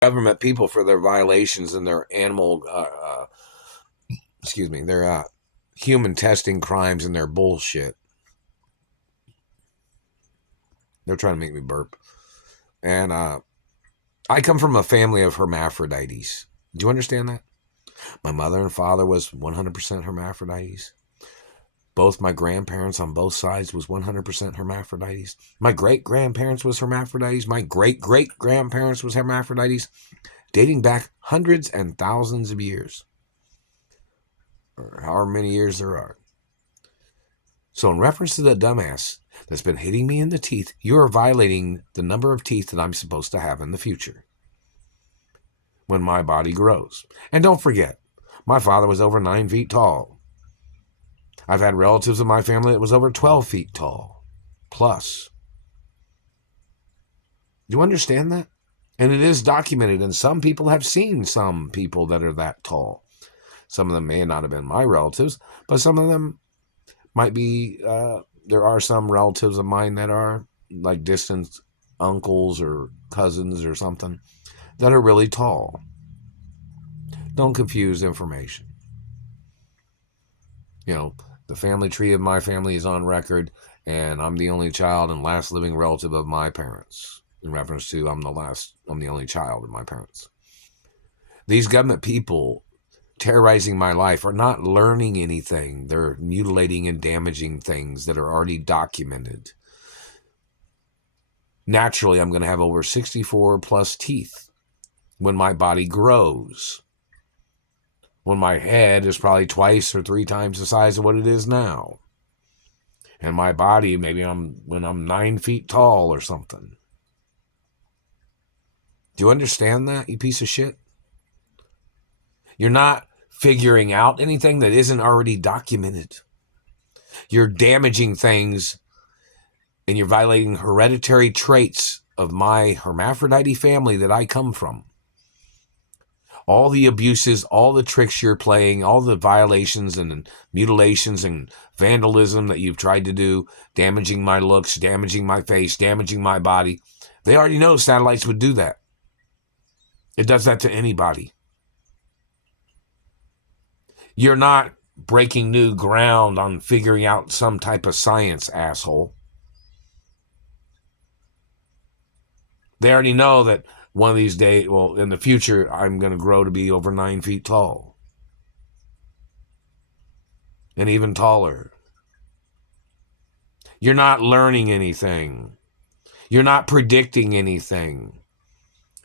government people for their violations and their animal, their human testing crimes and their bullshit. They're trying to make me burp. And I come from a family of hermaphrodites. Do you understand that? My mother and father was 100% hermaphrodites. Both my grandparents on both sides was 100% hermaphrodites. My great-grandparents was hermaphrodites. My great-great-grandparents was hermaphrodites, dating back hundreds and thousands of years, or however many years there are. So in reference to the dumbass that's been hitting me in the teeth, you are violating the number of teeth that I'm supposed to have in the future when my body grows. And don't forget, my father was over 9 feet tall. I've had relatives in my family that was over 12 feet tall, plus. Do you understand that? And it is documented, and some people have seen some people that are that tall. Some of them may not have been my relatives, but some of them might be, there are some relatives of mine that are like distant uncles or cousins or something that are really tall. Don't confuse information. You know, the family tree of my family is on record, and I'm the only child and last living relative of my parents. In reference to, I'm the only child of my parents. These government people terrorizing my life are not learning anything. They're mutilating and damaging things that are already documented. Naturally, I'm going to have over 64 plus teeth when my body grows. When my head is probably 2 or 3 times the size of what it is now. And my body, maybe when I'm 9 feet tall or something. Do you understand that, you piece of shit? You're not figuring out anything that isn't already documented. You're damaging things, and you're violating hereditary traits of my hermaphrodite family that I come from. All the abuses, all the tricks you're playing, all the violations and mutilations and vandalism that you've tried to do, damaging my looks, damaging my face, damaging my body. They already know satellites would do that. It does that to anybody. You're not breaking new ground on figuring out some type of science, asshole. They already know that one of these days, well, in the future, I'm going to grow to be over 9 feet tall. And even taller. You're not learning anything. You're not predicting anything.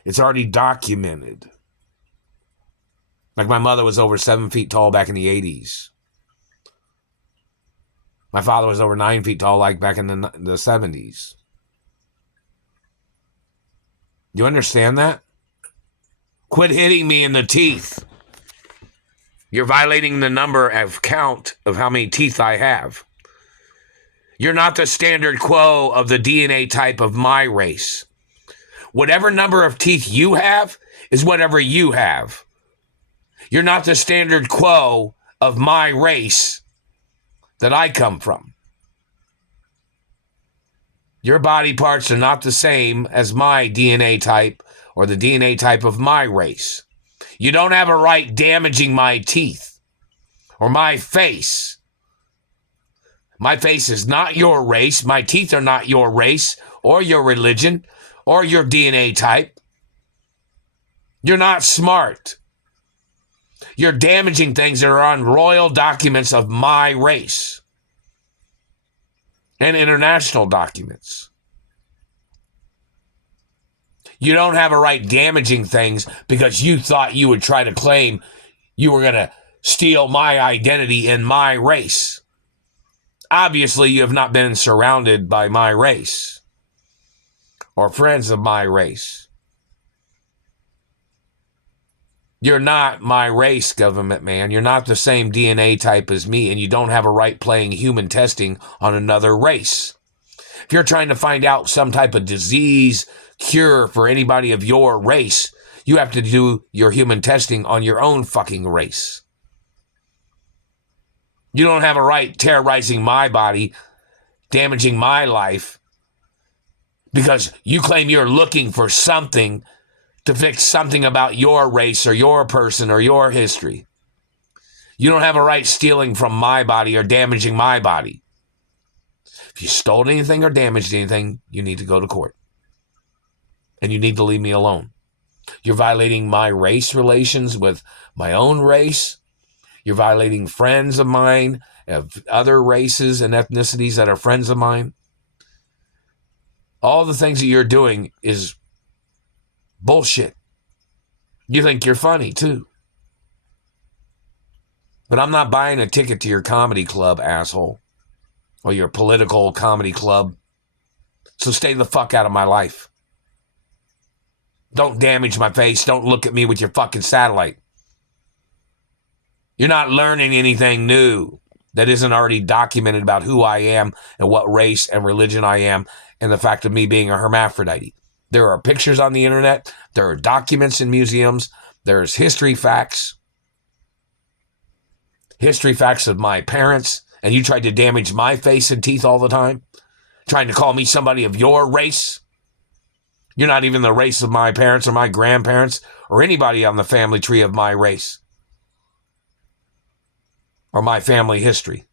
It's already documented. Like my mother was over 7 feet tall back in the 80s. My father was over 9 feet tall like back in the 70s. You understand that? Quit hitting me in the teeth. You're violating the number of count of how many teeth I have. You're not the standard quo of the DNA type of my race. Whatever number of teeth you have is whatever you have. You're not the standard quo of my race that I come from. Your body parts are not the same as my DNA type or the DNA type of my race. You don't have a right damaging my teeth or my face. My face is not your race. My teeth are not your race or your religion or your DNA type. You're not smart. You're damaging things that are on royal documents of my race and international documents. You don't have a right damaging things because you thought you would try to claim you were going to steal my identity in my race. Obviously, you have not been surrounded by my race or friends of my race. You're not my race, government man. You're not the same DNA type as me, and you don't have a right playing human testing on another race. If you're trying to find out some type of disease cure for anybody of your race, you have to do your human testing on your own fucking race. You don't have a right terrorizing my body, damaging my life, because you claim you're looking for something to fix something about your race or your person or your history. You don't have a right stealing from my body or damaging my body. If you stole anything or damaged anything, you need to go to court. And you need to leave me alone. You're violating my race relations with my own race. You're violating friends of mine, of other races and ethnicities that are friends of mine. All the things that you're doing is bullshit. You think you're funny, too. But I'm not buying a ticket to your comedy club, asshole. Or your political comedy club. So stay the fuck out of my life. Don't damage my face. Don't look at me with your fucking satellite. You're not learning anything new that isn't already documented about who I am and what race and religion I am and the fact of me being a hermaphrodite. There are pictures on the internet. There are documents in museums. There's history facts. History facts of my parents. And you tried to damage my face and teeth all the time? Trying to call me somebody of your race? You're not even the race of my parents or my grandparents or anybody on the family tree of my race or my family history.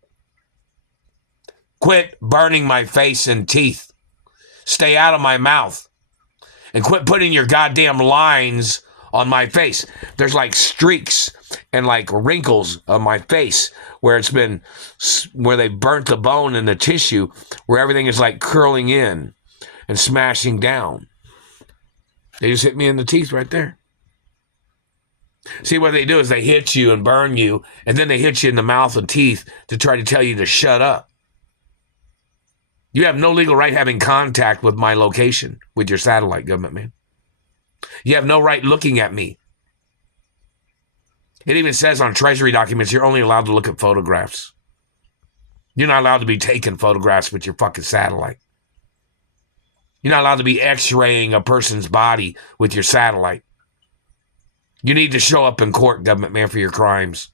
Quit burning my face and teeth. Stay out of my mouth. And quit putting your goddamn lines on my face. There's like streaks and like wrinkles on my face where they burnt the bone and the tissue, where everything is like curling in and smashing down. They just hit me in the teeth right there. See, what they do is they hit you and burn you, and then they hit you in the mouth and teeth to try to tell you to shut up. You have no legal right having contact with my location, with your satellite, government man. You have no right looking at me. It even says on Treasury documents you're only allowed to look at photographs. You're not allowed to be taking photographs with your fucking satellite. You're not allowed to be x-raying a person's body with your satellite. You need to show up in court, government man, for your crimes.